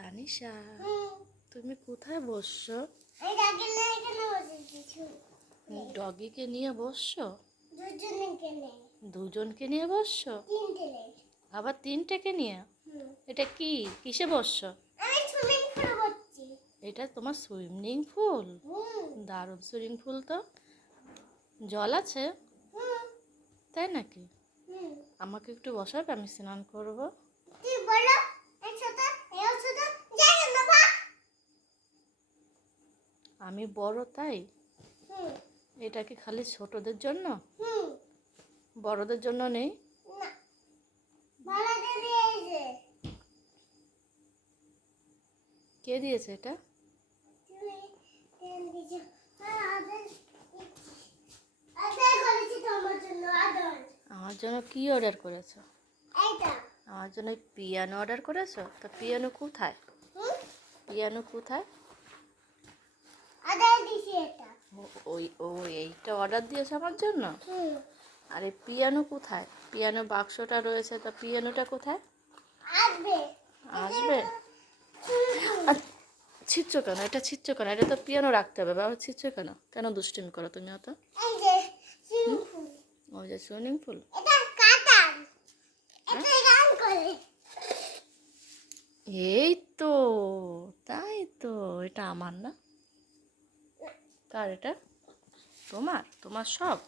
তানিশা, তুমি কোথায় বসছো? ডগিকে নিয়ে বসছো? দুজনকে নিয়ে বসছো? আবার তিনটেকে নিয়ে? এটা কি, কিসে বসছো? এটা তোমার সুইমিং পুল? দারুণ সুইমিং পুল তো। জল আছে? তাই নাকি? আমাকে একটু বসাবে, আমি স্নান করবো। আমি বড় তাই? এটা কি খালি ছোটদের জন্য? বড়দের জন্য নেই? কে দিয়েছে এটা? আমার জন্য কি অর্ডার করেছো? আমার জন্য পিয়ানো অর্ডার করেছো? তো পিয়ানো কোথায়? পিয়ানো কোথায়? এইটা অর্ডার দিয়েছো আমার জন্য? আরে পিয়ানো কোথায়? পিয়ানো বাক্সটা রয়েছে, তা পিয়ানোটা কোথায়? আসবে? ছিচ্ছ কেন? এটা ছিচ্ছ কেন? এটা তো পিয়ানো রাখতে হবে, বাবা ছিচ্ছ কেন? কেন দুষ্টুমি করো তুমি অত? ওই যে সুইমিং পুল। এই তো, তাই তো। এটা আমার না? কার এটা? তোমার? তোমার সব?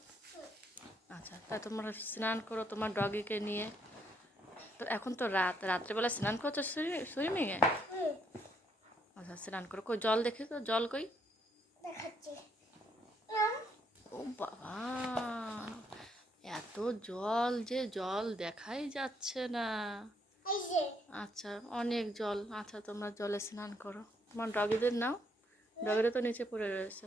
আচ্ছা, তা তোমরা স্নান করো তোমার ডগিকে নিয়ে। তো এখন তো রাত্রেবেলা স্নান করছো সুইমিংয়ে? আচ্ছা, স্নান করো। কই জল দেখি তো, জল কই? ও বাবা, এত জল যে জল দেখাই যাচ্ছে না। আচ্ছা, অনেক জল। আচ্ছা, তোমরা জলে স্নান করো। তোমার ডগিদের নাও, ডগিরা তো নিচে পড়ে রয়েছে।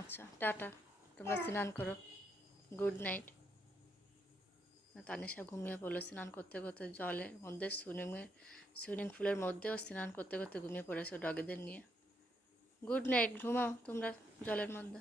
আচ্ছা, টাটা। তোমরা স্নান করো। Good night. তানিশা ঘুমিয়ে পড়লো স্নান করতে করতে, জলের মধ্যে সুইমিং পুলের মধ্যেও স্নান করতে করতে ঘুমিয়ে পড়েছে ডগিদের নিয়ে। গুড নাইট, ঘুমাও তোমরা জলের মধ্যে।